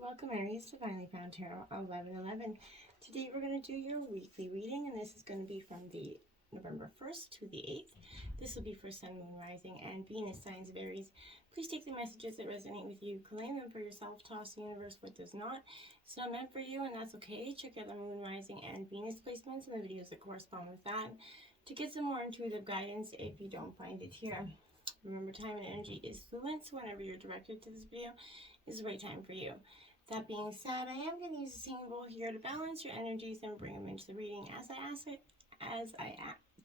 Welcome Aries, Divinely Found Tarot 1111. Today we're going to do your weekly reading, and this is going to be from the November 1st to the 8th. This will be for Sun, Moon, Rising, and Venus signs of Aries. Please take the messages that resonate with you, claim them for yourself, toss the universe what does not. It's not meant for you, and that's okay. Check out the Moon, Rising, and Venus placements and the videos that correspond with that to get some more intuitive guidance if you don't find it here. Remember, time and energy is fluent, so whenever you're directed to this video is the right time for you. That being said, I am going to use a singing bowl here to balance your energies and bring them into the reading. As I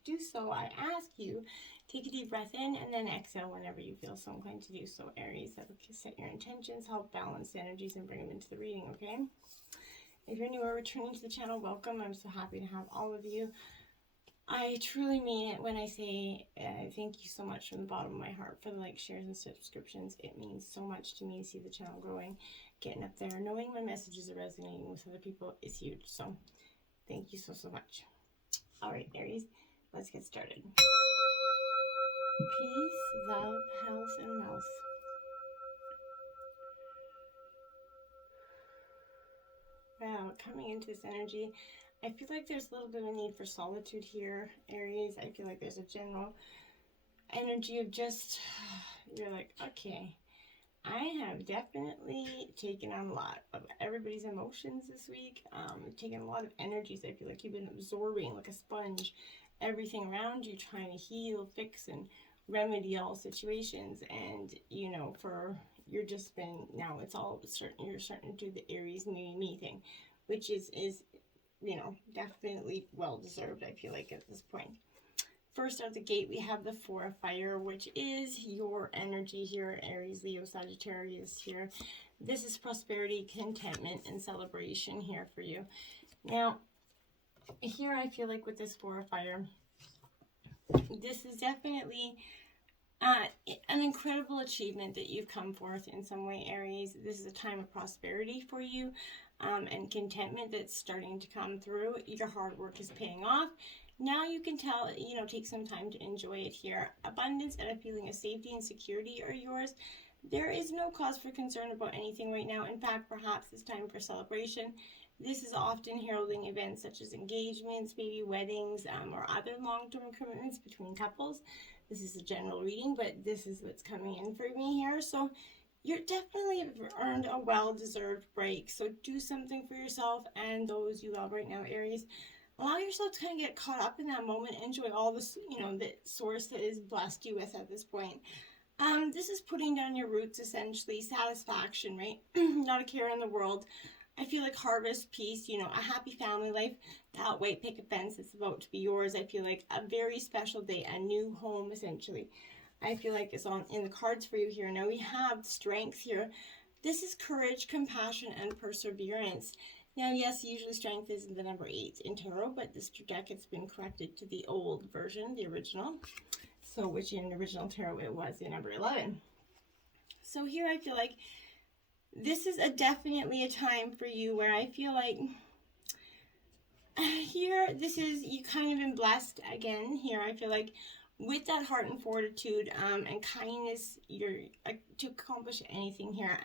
do so, I ask you, take a deep breath in and then exhale whenever you feel so inclined to do so, Aries. That will set your intentions, help balance the energies, and bring them into the reading, okay? If you're new or returning to the channel, welcome. I'm so happy to have all of you. I truly mean it when I say thank you so much from the bottom of my heart for the likes, shares, and subscriptions. It means so much to me to see the channel growing, getting up there. Knowing my messages are resonating with other people is huge. So thank you so much. All right, Aries, let's get started. Peace, love, health, and wealth. Wow, coming into this energy, I feel like there's a little bit of a need for solitude here, Aries. I feel like there's a general energy of just, you're like, okay, I have definitely taken on a lot of everybody's emotions this week, taken a lot of energies. I feel like you've been absorbing like a sponge everything around you, trying to heal, fix, and remedy all situations. And, you know, you're just been, now it's all certain, you're starting to do the Aries me thing, which is you know, definitely well deserved, I feel like, at this point. First out the gate, we have the Four of Fire, which is your energy here, Aries, Leo, Sagittarius here. This is prosperity, contentment, and celebration here for you. Now, here I feel like with this Four of Fire, this is definitely an incredible achievement that you've come forth in some way, Aries. This is a time of prosperity for you and contentment that's starting to come through. Your hard work is paying off. Now you can tell, you know, take some time to enjoy it here. Abundance and a feeling of safety and security are yours. There is no cause for concern about anything right now. In fact, perhaps it's time for celebration. This is often heralding events such as engagements, maybe weddings, or other long-term commitments between couples. This is a general reading, but this is what's coming in for me here. So you're definitely earned a well-deserved break. So do something for yourself and those you love right now, Aries. Allow yourself to kind of get caught up in that moment. Enjoy all this, you know, the source that has blessed you with at this point. This is putting down your roots, essentially. Satisfaction, right? Not a care in the world. I feel like harvest, peace, you know, a happy family life. That white picket fence is about to be yours. I feel like a very special day, a new home, essentially. I feel like it's in the cards for you here. Now we have strength here. This is courage, compassion, and perseverance. Now, yes, usually strength is the number 8 in tarot, but this deck has been corrected to the old version, the original. So, which in original tarot, it was the number 11. So here I feel like this is definitely a time for you where I feel like here, this is, you kind of been blessed again here. I feel like with that heart and fortitude and kindness, you're to accomplish anything here.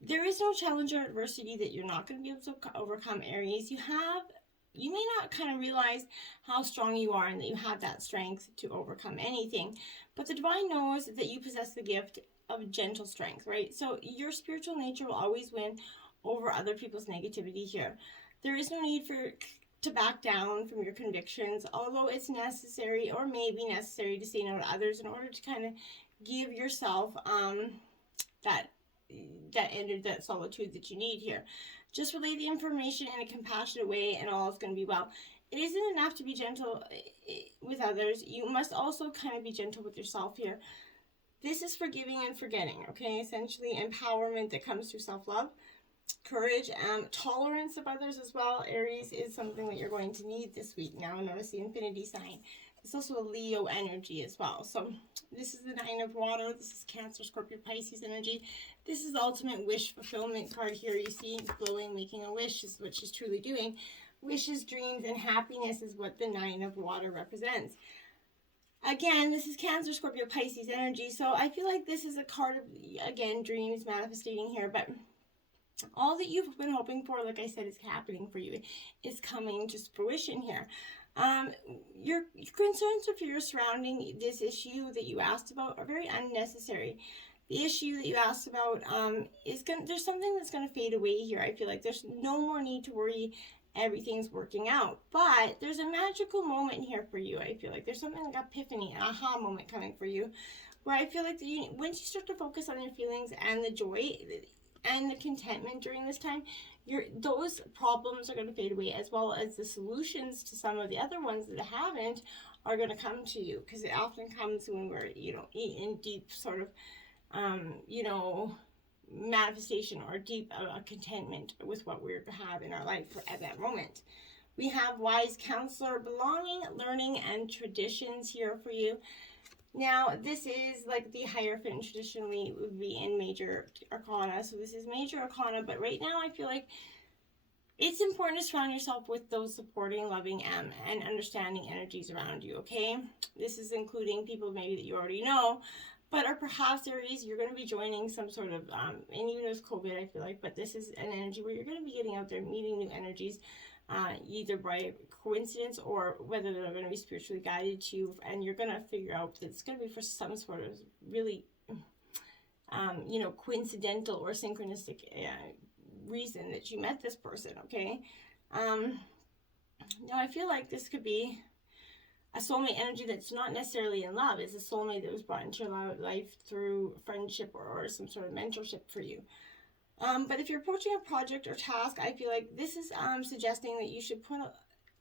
There is no challenge or adversity that you're not going to be able to overcome, Aries. You may not kind of realize how strong you are and that you have that strength to overcome anything, but the divine knows that you possess the gift of gentle strength, right? So your spiritual nature will always win over other people's negativity here. There is no need to back down from your convictions, although it's necessary or may be necessary to say no to others in order to kind of give yourself that solitude that you need here. Just relay the information in a compassionate way and all is going to be well. It isn't enough to be gentle with others. You must also kind of be gentle with yourself here. This is forgiving and forgetting, okay? Essentially empowerment that comes through self-love, courage, tolerance of others as well. Aries is something that you're going to need this week. Now notice the infinity sign. It's also a Leo energy as well. So this is the Nine of Water. This is Cancer, Scorpio, Pisces energy. This is the ultimate wish fulfillment card here. You see, blowing, making a wish is what she's truly doing. Wishes, dreams, and happiness is what the Nine of Water represents. Again, this is Cancer, Scorpio, Pisces energy. So I feel like this is a card of, again, dreams manifesting here. But all that you've been hoping for, like I said, is happening for you. It's coming to fruition here. Your concerns for your surrounding this issue that you asked about are very unnecessary. The issue that you asked about there's something that's gonna fade away here. I feel like there's no more need to worry. Everything's working out, but there's a magical moment here for you. I feel like there's something like epiphany, an aha moment coming for you, where I feel like once you start to focus on your feelings and the joy and the contentment during this time, those problems are going to fade away, as well as the solutions to some of the other ones that haven't are going to come to you, because it often comes when we're in deep sort of manifestation or deep contentment with what we have in our life at that moment. We have wise counselor, belonging, learning, and traditions here for you. Now, this is like the Hierophant traditionally would be in major arcana. So this is major arcana, but right now I feel like it's important to surround yourself with those supporting, loving, and understanding energies around you, okay? This is including people maybe that you already know, but or perhaps Aries, you're going to be joining some sort of, and even with COVID, I feel like, but this is an energy where you're going to be getting out there, meeting new energies, either by coincidence or whether they're going to be spiritually guided to you, and you're going to figure out that it's going to be for some sort of really, coincidental or synchronistic reason that you met this person, okay? Now I feel like this could be a soulmate energy that's not necessarily in love. It's a soulmate that was brought into your life through friendship or some sort of mentorship for you. But if you're approaching a project or task, I feel like this is suggesting that you should put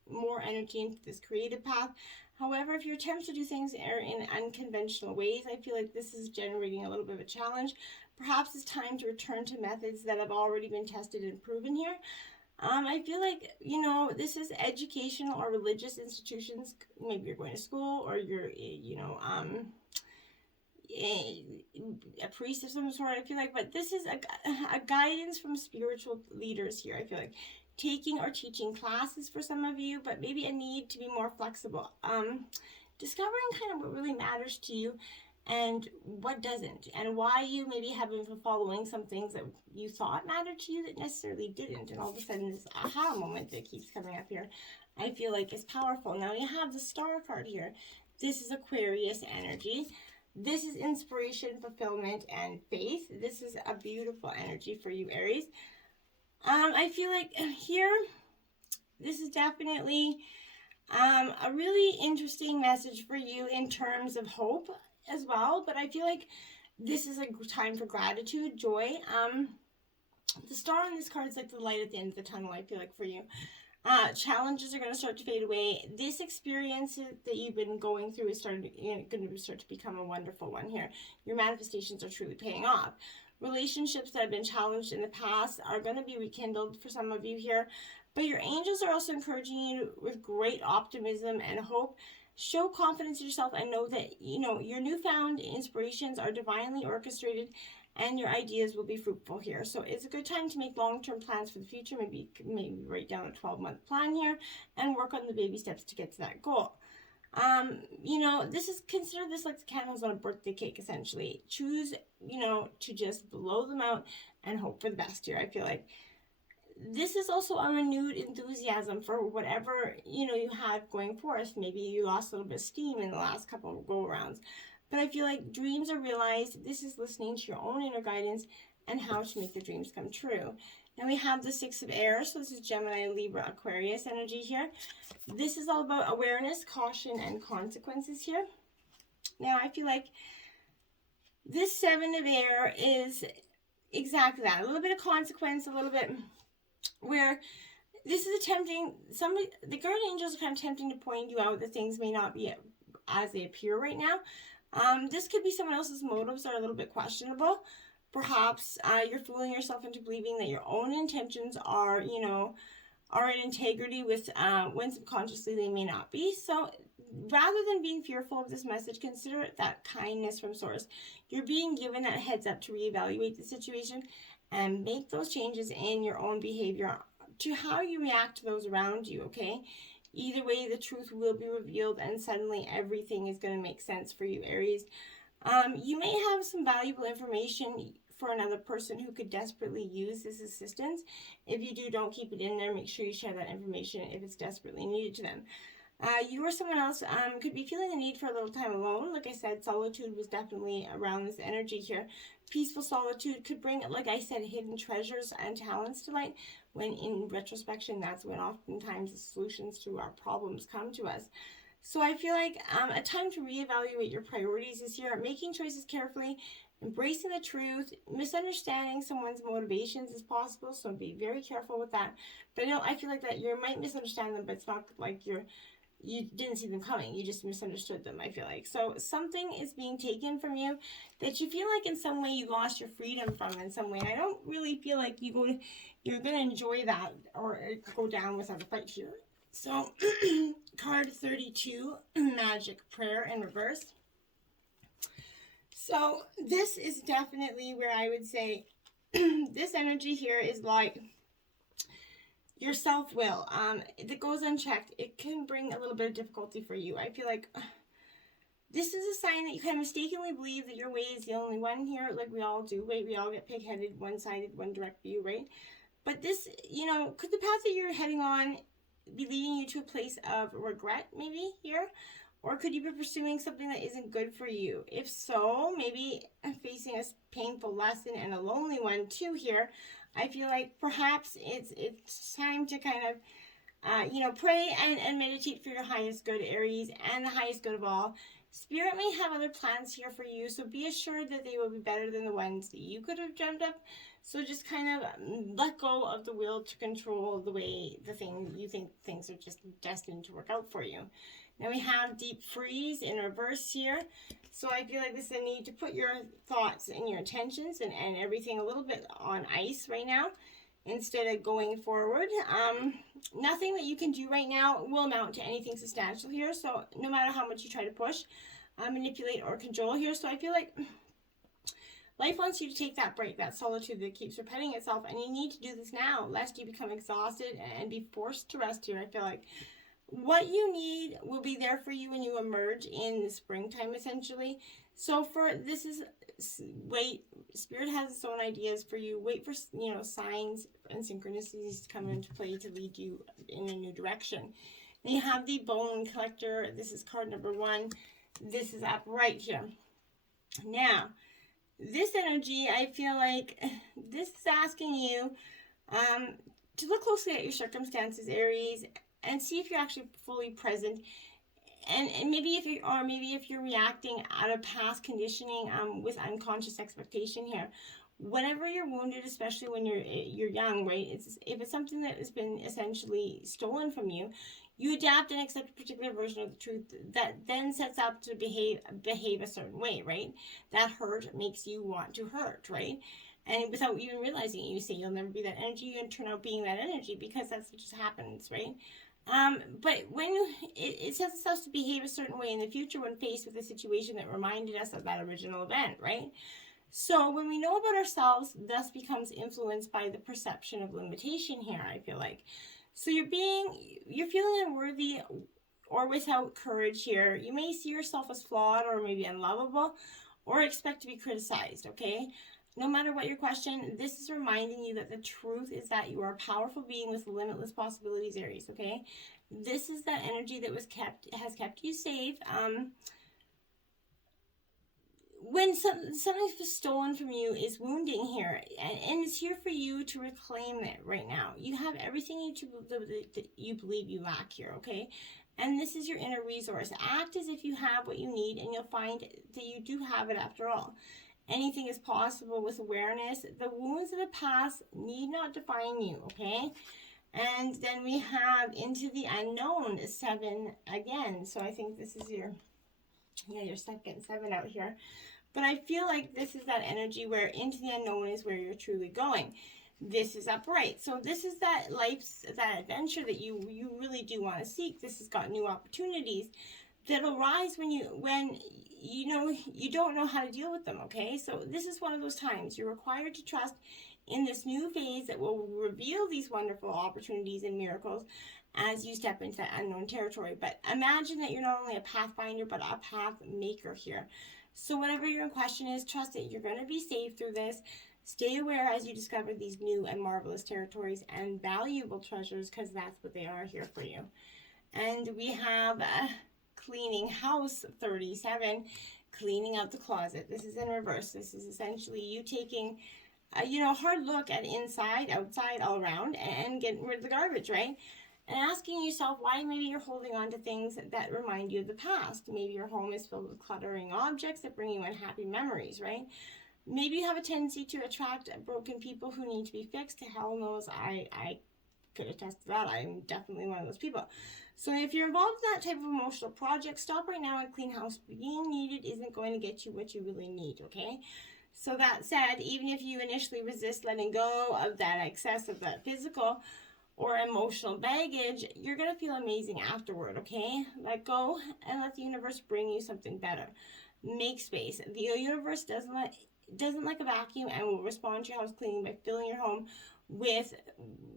more energy into this creative path. However, if your attempts to do things are in unconventional ways, I feel like this is generating a little bit of a challenge. Perhaps it's time to return to methods that have already been tested and proven here. I feel like, this is educational or religious institutions. Maybe you're going to school, or you're, a priest of some sort, I feel like. But this is a guidance from spiritual leaders here, I feel like. Taking or teaching classes for some of you, but maybe a need to be more flexible. Discovering kind of what really matters to you and what doesn't, and why you maybe haven't been following some things that you thought mattered to you that necessarily didn't, and all of a sudden this aha moment that keeps coming up here, I feel like is powerful. Now you have the Star card here. This is Aquarius energy. This is inspiration, fulfillment, and faith. This is a beautiful energy for you, Aries. I feel like here, this is definitely a really interesting message for you in terms of hope as well, but I feel like this is a time for gratitude, joy. The star on this card is like the light at the end of the tunnel, I feel like, for you. Challenges are going to start to fade away. This experience that you've been going through is going to start to become a wonderful one here. Your manifestations are truly paying off. Relationships that have been challenged in the past are going to be rekindled for some of you here. But your angels are also encouraging you with great optimism and hope. Show confidence in yourself and know that, your newfound inspirations are divinely orchestrated and your ideas will be fruitful here. So it's a good time to make long-term plans for the future. Maybe write down a 12-month plan here and work on the baby steps to get to that goal. Consider this like the candles on a birthday cake, essentially. Choose, to just blow them out and hope for the best here. I feel like this is also a renewed enthusiasm for whatever, you have going forth. Maybe you lost a little bit of steam in the last couple of go-arounds. But I feel like dreams are realized. This is listening to your own inner guidance and how to make the dreams come true. Now we have the Six of Air. So this is Gemini, Libra, Aquarius energy here. This is all about awareness, caution, and consequences here. Now I feel like this Seven of Air is exactly that. A little bit of consequence, a little bit where this is the guardian angels are kind of tempting to point you out that things may not be as they appear right now. This could be someone else's motives are a little bit questionable. Perhaps you're fooling yourself into believing that your own intentions are in integrity with when subconsciously they may not be. So rather than being fearful of this message, consider it that kindness from source. You're being given that heads up to reevaluate the situation and make those changes in your own behavior to how you react to those around you, okay? Either way, the truth will be revealed and suddenly everything is going to make sense for you, Aries. You may have some valuable information for another person who could desperately use this assistance. If you do, don't keep it in there. Make sure you share that information if it's desperately needed to them. You or someone else could be feeling the need for a little time alone. Like I said, solitude was definitely around this energy here. Peaceful solitude could bring, like I said, hidden treasures and talents to light, when in retrospection, that's when oftentimes the solutions to our problems come to us. So I feel like a time to reevaluate your priorities this year, making choices carefully, embracing the truth. Misunderstanding someone's motivations is possible, so be very careful with that. But I feel like that you might misunderstand them, but it's not like you didn't see them coming. You just misunderstood them, I feel like. So something is being taken from you that you feel like in some way you lost your freedom from in some way. And I don't really feel like you're going to enjoy that or go down without a fight here. So card 32, Magic Prayer in reverse. So this is definitely where I would say this energy here is like your self-will that goes unchecked. It can bring a little bit of difficulty for you. I feel like this is a sign that you kind of mistakenly believe that your way is the only one here, like we all do, right? We all get pig-headed, one-sided, one direct view, right? But this, could the path that you're heading on be leading you to a place of regret maybe here? Or could you be pursuing something that isn't good for you? If so, maybe facing a painful lesson and a lonely one too here. I feel like perhaps it's time to kind of, pray and meditate for your highest good, Aries, and the highest good of all. Spirit may have other plans here for you, so be assured that they will be better than the ones that you could have dreamt up. So just kind of let go of the will to control the way you think things are just destined to work out for you. Now we have Deep Freeze in reverse here. So I feel like this is a need to put your thoughts and your intentions and everything a little bit on ice right now instead of going forward. Nothing that you can do right now will amount to anything substantial here. So no matter how much you try to push, manipulate, or control here. So I feel like life wants you to take that break, that solitude that keeps repeating itself. And you need to do this now, lest you become exhausted and be forced to rest here. I feel like what you need will be there for you when you emerge in the springtime, essentially. So wait, Spirit has its own ideas for you. Wait for, signs and synchronicities to come into play to lead you in a new direction. And you have the Bone Collector. This is card number 1. This is up right here. Now, this energy, I feel like this is asking you to look closely at your circumstances, Aries, and see if you're actually fully present, and maybe if you're reacting out of past conditioning with unconscious expectation here. Whenever you're wounded, especially when you're young, right? If it's something that has been essentially stolen from you, you adapt and accept a particular version of the truth that then sets up to behave a certain way, right? That hurt makes you want to hurt, right? And without even realizing it, you say you'll never be that energy, and turn out being that energy because that's what just happens, right? But when it sets itself to behave a certain way in the future when faced with a situation that reminded us of that original event, right? So when we know about ourselves, thus becomes influenced by the perception of limitation here, I feel like. So you're feeling unworthy or without courage here. You may see yourself as flawed or maybe unlovable or expect to be criticized, okay? No matter what your question, this is reminding you that the truth is that you are a powerful being with limitless possibilities, Aries, okay? This is that energy that has kept you safe. When something's stolen from you is wounding here, and it's here for you to reclaim it right now. You have everything that you believe you lack here, okay? And this is your inner resource. Act as if you have what you need, and you'll find that you do have it after all. Anything is possible with awareness. The wounds of the past need not define you, okay? And then we have Into the Unknown, 7 again. So I think this is your second 7 out here. But I feel like this is that energy where into the unknown is where you're truly going. This is upright. So this is that that adventure that you really do want to seek. This has got new opportunities that'll rise when you don't know how to deal with them, okay? So this is one of those times you're required to trust in this new phase that will reveal these wonderful opportunities and miracles as you step into that unknown territory. But imagine that you're not only a pathfinder, but a path maker here. So whatever your question is, trust that you're going to be safe through this. Stay aware as you discover these new and marvelous territories and valuable treasures, because that's what they are here for you. And we have cleaning house 37, cleaning out the closet. This is in reverse. This is essentially you taking a hard look at inside, outside, all around, and getting rid of the garbage, right? And asking yourself why maybe you're holding on to things that remind you of the past. Maybe your home is filled with cluttering objects that bring you unhappy memories, right? Maybe you have a tendency to attract broken people who need to be fixed. Hell knows, I could attest to that. I'm definitely one of those people. So if you're involved in that type of emotional project, stop right now and clean house. Being needed isn't going to get you what you really need, okay? So that said, even if you initially resist letting go of that excess of that physical or emotional baggage, you're going to feel amazing afterward, okay? Let go and let the universe bring you something better. Make space. The universe doesn't like a vacuum and will respond to your house cleaning by filling your home with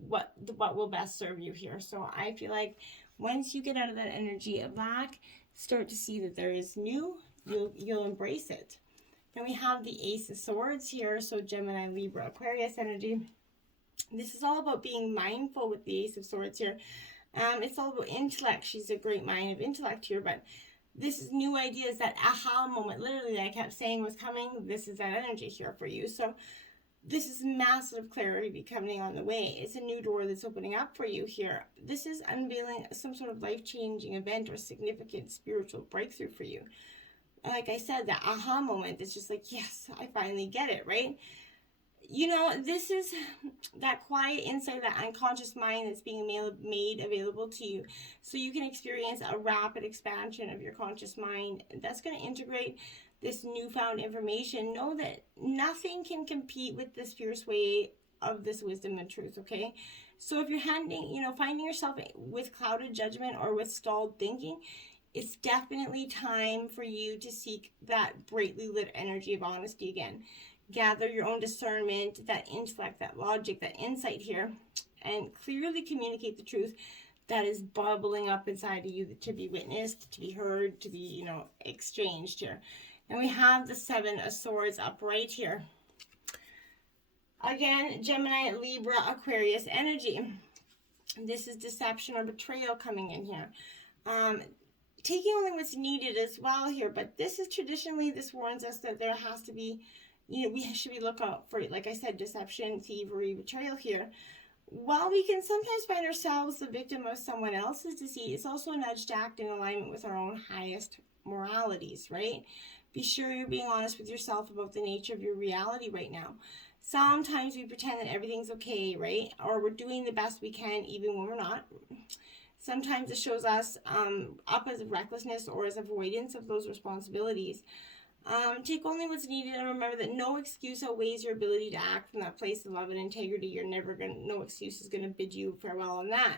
what will best serve you here. So I feel like once you get out of that energy of lack, start to see that there is new, you'll embrace it. Then we have the Ace of Swords here, so Gemini, Libra, Aquarius energy. This is all about being mindful with the Ace of Swords here. It's all about intellect. She's a great mind of intellect here, but this is new ideas, that aha moment, literally, that I kept saying was coming. This is that energy here for you. So this is massive clarity becoming on the way. It's a new door that's opening up for you here. This is unveiling some sort of life-changing event or significant spiritual breakthrough for you. Like I said, that aha moment, it's just like, yes, I finally get it, right? This is that quiet insight, that unconscious mind that's being made available to you. So you can experience a rapid expansion of your conscious mind. That's going to integrate this newfound information. Know that nothing can compete with this fierce way of this wisdom and truth, okay? So if you're finding yourself with clouded judgment or with stalled thinking, it's definitely time for you to seek that brightly lit energy of honesty again. Gather your own discernment, that intellect, that logic, that insight here, and clearly communicate the truth that is bubbling up inside of you to be witnessed, to be heard, to be, exchanged here. And we have the Seven of Swords upright here. Again, Gemini, Libra, Aquarius energy. This is deception or betrayal coming in here. Taking only what's needed as well here, but this warns us that there has to be, we should be looking out for, like I said, deception, thievery, betrayal here. While we can sometimes find ourselves the victim of someone else's deceit, it's also a nudge to act in alignment with our own highest moralities, right? Be sure you're being honest with yourself about the nature of your reality right now. Sometimes we pretend that everything's okay, right? Or we're doing the best we can even when we're not. Sometimes it shows us up as recklessness or as avoidance of those responsibilities. Take only what's needed and remember that no excuse outweighs your ability to act from that place of love and integrity. No excuse is going to bid you farewell on that.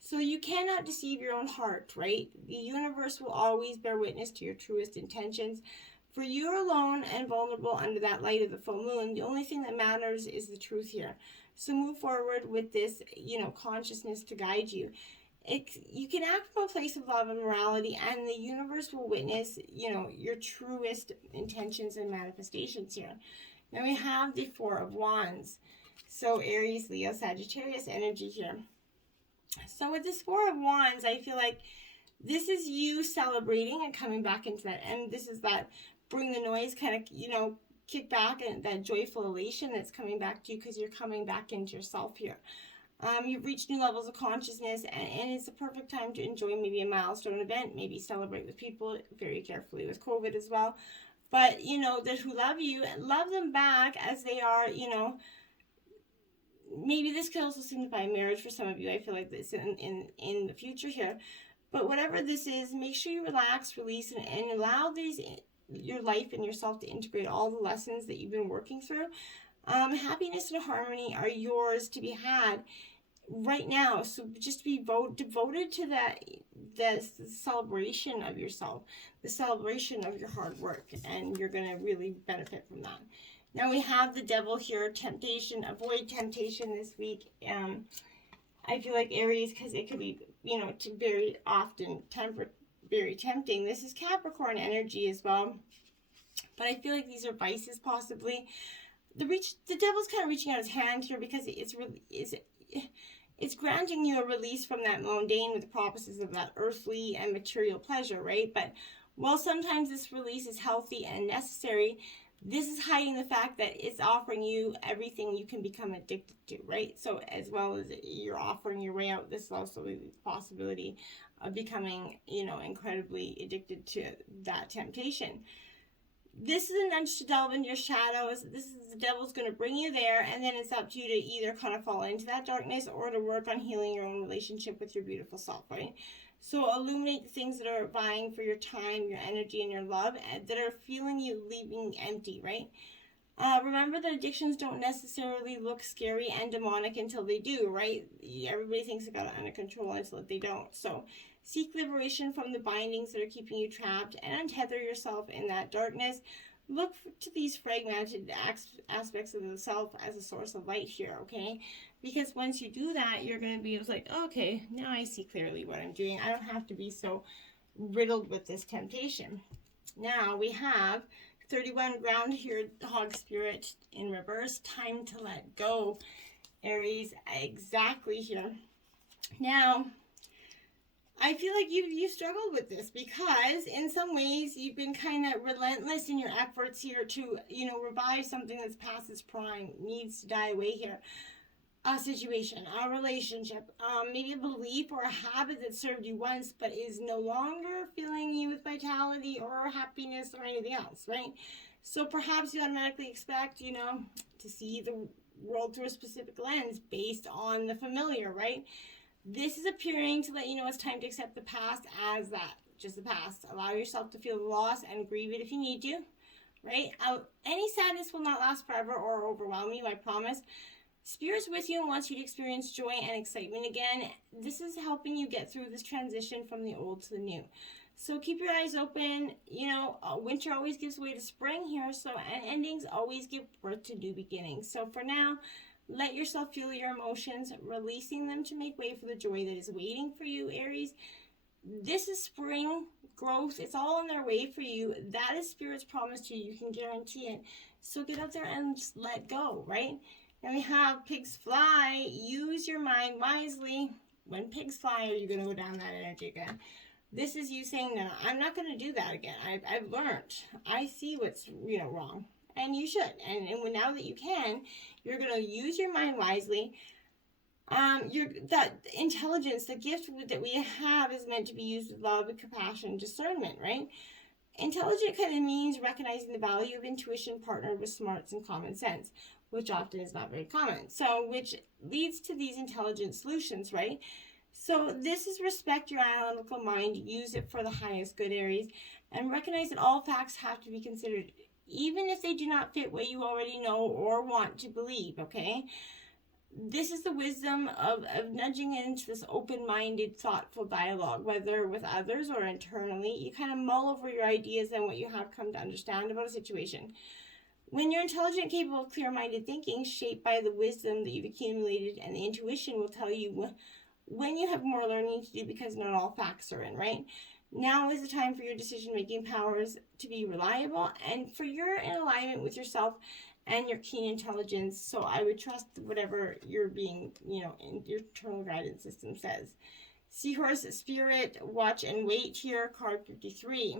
So you cannot deceive your own heart, right? The universe will always bear witness to your truest intentions. For you are alone and vulnerable under that light of the full moon. The only thing that matters is the truth here. So move forward with this, consciousness to guide you. You can act from a place of love and morality, and the universe will witness, your truest intentions and manifestations here. Now we have the Four of Wands. So Aries, Leo, Sagittarius energy here. So with this Four of Wands, I feel like this is you celebrating and coming back into that. And this is that bring the noise kind of, kick back, and that joyful elation that's coming back to you because you're coming back into yourself here. You've reached new levels of consciousness, and it's a perfect time to enjoy maybe a milestone event, maybe celebrate with people, very carefully with COVID as well. But, that who love you, love them back as they are, maybe this could also signify marriage for some of you. I feel like this in the future here. But whatever this is, make sure you relax, release, and allow your life and yourself to integrate all the lessons that you've been working through. Happiness and harmony are yours to be had right now. So just be devoted to the celebration of yourself, the celebration of your hard work, and you're going to really benefit from that. Now we have the Devil here, temptation. Avoid temptation this week. I feel like Aries, because it could be, very often very tempting. This is Capricorn energy as well. But I feel like these are vices possibly. the devil's kind of reaching out his hand here because it's granting you a release from that mundane with the promises of that earthly and material pleasure, right? But while sometimes this release is healthy and necessary, this is hiding the fact that it's offering you everything you can become addicted to, right? So as well as you're offering your way out, this is also the possibility of becoming, incredibly addicted to that temptation. This is a nudge to delve into your shadows. This is the devil's going to bring you there, and then it's up to you to either kind of fall into that darkness or to work on healing your own relationship with your beautiful self, right? So illuminate the things that are vying for your time, your energy, and your love, and that are feeling you leaving empty, right? Remember that addictions don't necessarily look scary and demonic until they do, right? Everybody thinks they got it under control until they don't. So seek liberation from the bindings that are keeping you trapped and untether yourself in that darkness. Look to these fragmented aspects of the self as a source of light here, okay? Because once you do that, you're going to be like, okay, now I see clearly what I'm doing. I don't have to be so riddled with this temptation. Now we have 31 ground here, hog spirit in reverse. Time to let go, Aries. Exactly here. Now, I feel like you've struggled with this because in some ways you've been kind of relentless in your efforts here to, revive something that's past its prime, needs to die away here. A situation, a relationship, maybe a belief or a habit that served you once but is no longer filling you with vitality or happiness or anything else, right? So perhaps you automatically expect, to see the world through a specific lens based on the familiar, right? This is appearing to let you know it's time to accept the past as that, just the past. Allow yourself to feel the loss and grieve it if you need to, right? Any sadness will not last forever or overwhelm you, I promise. Spirit's with you and wants you to experience joy and excitement again. This is helping you get through this transition from the old to the new. So keep your eyes open. Winter always gives way to spring here, and endings always give birth to new beginnings. So for now, let yourself feel your emotions, releasing them to make way for the joy that is waiting for you, Aries. This is spring growth. It's all on their way for you. That is Spirit's promise to you. You can guarantee it. So get out there and just let go, right? And we have pigs fly. Use your mind wisely. When pigs fly, are you going to go down that energy again? This is you saying, no, I'm not going to do that again. I've learned. I see what's wrong. And you should. And now that you can, you're going to use your mind wisely. That intelligence, the gift that we have is meant to be used with love, compassion, discernment, right? Intelligent kind of means recognizing the value of intuition partnered with smarts and common sense, which often is not very common. So, which leads to these intelligent solutions, right? So this is respect your analytical mind, use it for the highest good, Aries, and recognize that all facts have to be considered, even if they do not fit what you already know or want to believe, okay? This is the wisdom of nudging into this open-minded, thoughtful dialogue, whether with others or internally. You kind of mull over your ideas and what you have come to understand about a situation. When you're intelligent, capable of clear-minded thinking, shaped by the wisdom that you've accumulated, and the intuition will tell you when you have more learning to do because not all facts are in, right? Now is the time for your decision-making powers to be reliable and for you're in alignment with yourself and your keen intelligence. So I would trust whatever you're being, in your internal guidance system says. Seahorse, Spirit, Watch and Wait here, card 53.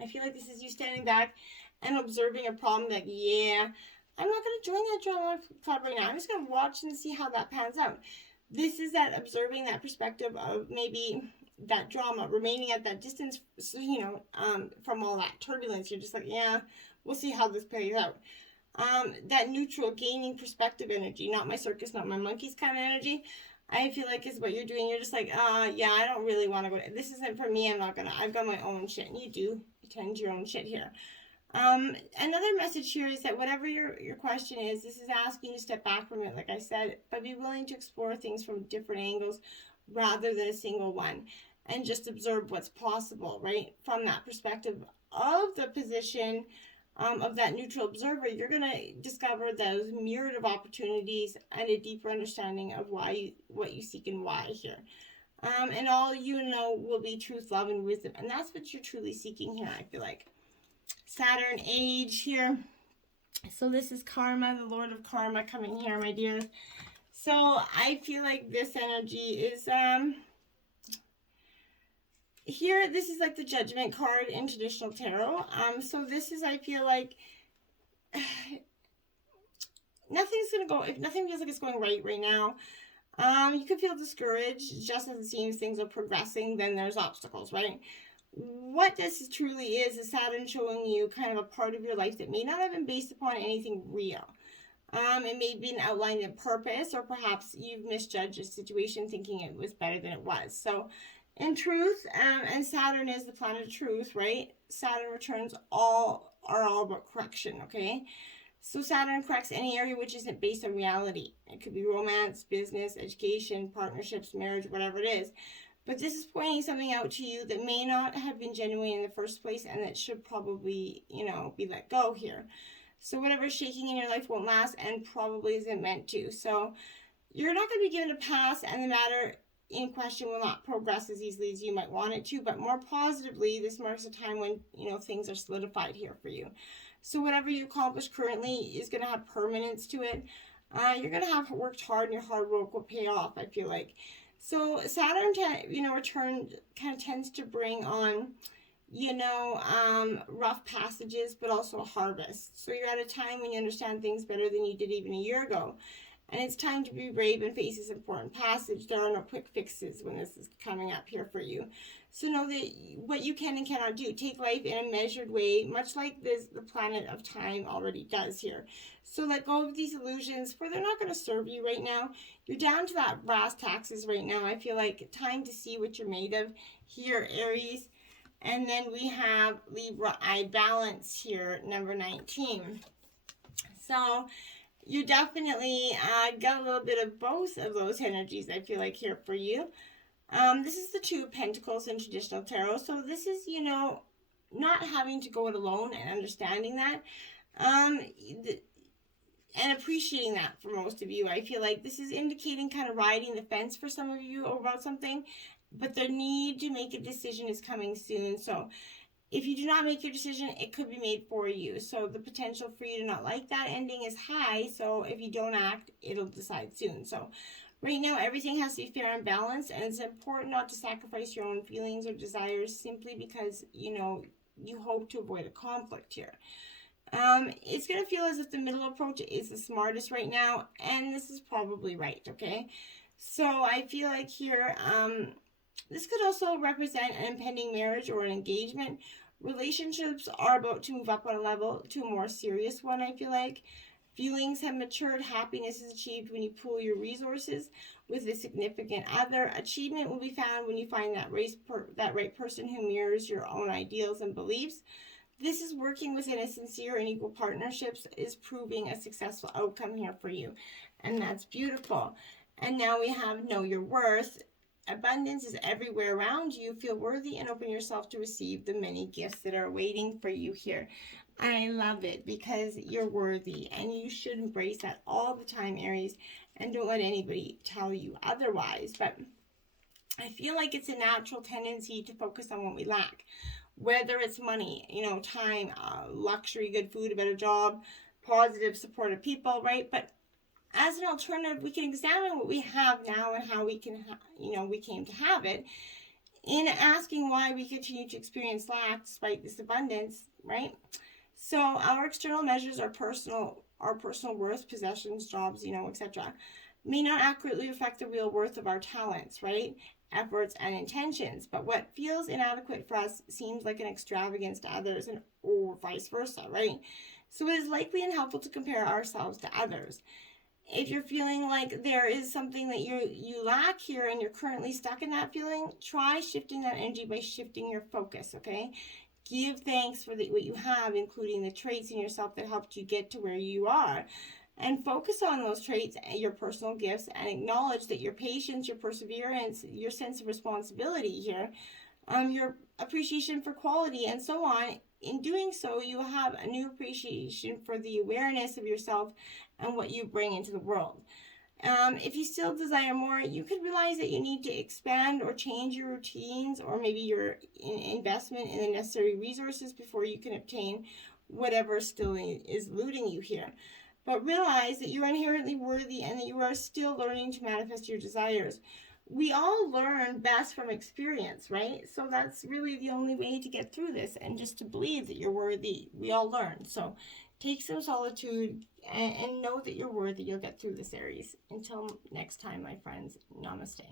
I feel like this is you standing back and observing a problem that, I'm not going to join that drama club right now. I'm just going to watch and see how that pans out. This is that observing that perspective of maybe that drama, remaining at that distance, from all that turbulence. You're just like, we'll see how this plays out. That neutral, gaining perspective energy, not my circus, not my monkeys kind of energy, I feel like is what you're doing. You're just like, I don't really want to go. This isn't for me. I've got my own shit. And you do attend to your own shit here. Another message here is that whatever your question is, this is asking you to step back from it, like I said, but be willing to explore things from different angles rather than a single one, and just observe what's possible, right? From that perspective of the position of that neutral observer, you're going to discover those myriad of opportunities and a deeper understanding of what you seek and why here. And all will be truth, love, and wisdom. And that's what you're truly seeking here, I feel like. Saturn age here. So this is karma, the Lord of Karma coming here, my dears. So I feel like this energy is here. This is like the Judgment card in traditional tarot. So this is, I feel like nothing's gonna go, if nothing feels like it's going right now. You could feel discouraged. Just as it seems things are progressing, then there's obstacles, right? What this truly is Saturn showing you kind of a part of your life that may not have been based upon anything real. It may be outlined in purpose, or perhaps you've misjudged a situation thinking it was better than it was. So in truth, and Saturn is the planet of truth, right? Saturn returns are all about correction, okay? So Saturn corrects any area which isn't based on reality. It could be romance, business, education, partnerships, marriage, whatever it is. But this is pointing something out to you that may not have been genuine in the first place, and that should probably, be let go here. So whatever's shaking in your life won't last, and probably isn't meant to. So you're not going to be given a pass, and the matter in question will not progress as easily as you might want it to. But more positively, this marks a time when, things are solidified here for you. So whatever you accomplish currently is going to have permanence to it. You're going to have worked hard, and your hard work will pay off, I feel like. So Saturn, return kind of tends to bring on, rough passages, but also a harvest. So you're at a time when you understand things better than you did even a year ago. And it's time to be brave and face this important passage. There are no quick fixes when this is coming up here for you. So know that what you can and cannot do. Take life in a measured way, much like the planet of time already does here. So let go of these illusions, for they're not going to serve you right now. You're down to that brass taxes right now. I feel like time to see what you're made of here, Aries. And then we have Libra, I balance here, number 19. So you definitely got a little bit of both of those energies, I feel like, here for you. This is the Two of Pentacles in traditional tarot. So this is, not having to go it alone and understanding that. And appreciating that for most of you. I feel like this is indicating kind of riding the fence for some of you about something. But the need to make a decision is coming soon. So if you do not make your decision, it could be made for you. So the potential for you to not like that ending is high. So if you don't act, it'll decide soon. So right now, everything has to be fair and balanced. And it's important not to sacrifice your own feelings or desires simply because, you hope to avoid a conflict here. It's going to feel as if the middle approach is the smartest right now. And this is probably right, okay? So I feel like here, this could also represent an impending marriage or an engagement. Relationships are about to move up on a level to a more serious one, I feel like. Feelings have matured. Happiness is achieved when you pool your resources with a significant other. Achievement will be found when you find that right person who mirrors your own ideals and beliefs. This is working within a sincere and equal partnerships is proving a successful outcome here for you. And that's beautiful. And now we have Know Your Worth. Abundance is everywhere around you. Feel worthy and open yourself to receive the many gifts that are waiting for you here. I love it because you're worthy, and you should embrace that all the time, Aries, and don't let anybody tell you otherwise. But I feel like it's a natural tendency to focus on what we lack, whether it's money, time, luxury, good food, a better job, positive, supportive people, right? But as an alternative, we can examine what we have now and how we can, we came to have it, in asking why we continue to experience lack despite this abundance, right? So our external measures, our personal worth, possessions, jobs, etc., may not accurately reflect the real worth of our talents, right? Efforts and intentions. But what feels inadequate for us seems like an extravagance to others, or vice versa, right? So it is likely and helpful to compare ourselves to others. If you're feeling like there is something that you lack here and you're currently stuck in that feeling, try shifting that energy by shifting your focus, okay? Give thanks for what you have, including the traits in yourself that helped you get to where you are. And focus on those traits, your personal gifts, and acknowledge that your patience, your perseverance, your sense of responsibility here, your appreciation for quality, and so on. In doing so, you will have a new appreciation for the awareness of yourself and what you bring into the world. If you still desire more, you could realize that you need to expand or change your routines, or maybe your investment in the necessary resources before you can obtain whatever still is eluding you here. But realize that you're inherently worthy and that you are still learning to manifest your desires. We all learn best from experience, right? So that's really the only way to get through this, and just to believe that you're worthy. We all learn. So take some solitude and know that you're worthy. You'll get through this, Aries. Until next time, my friends, namaste.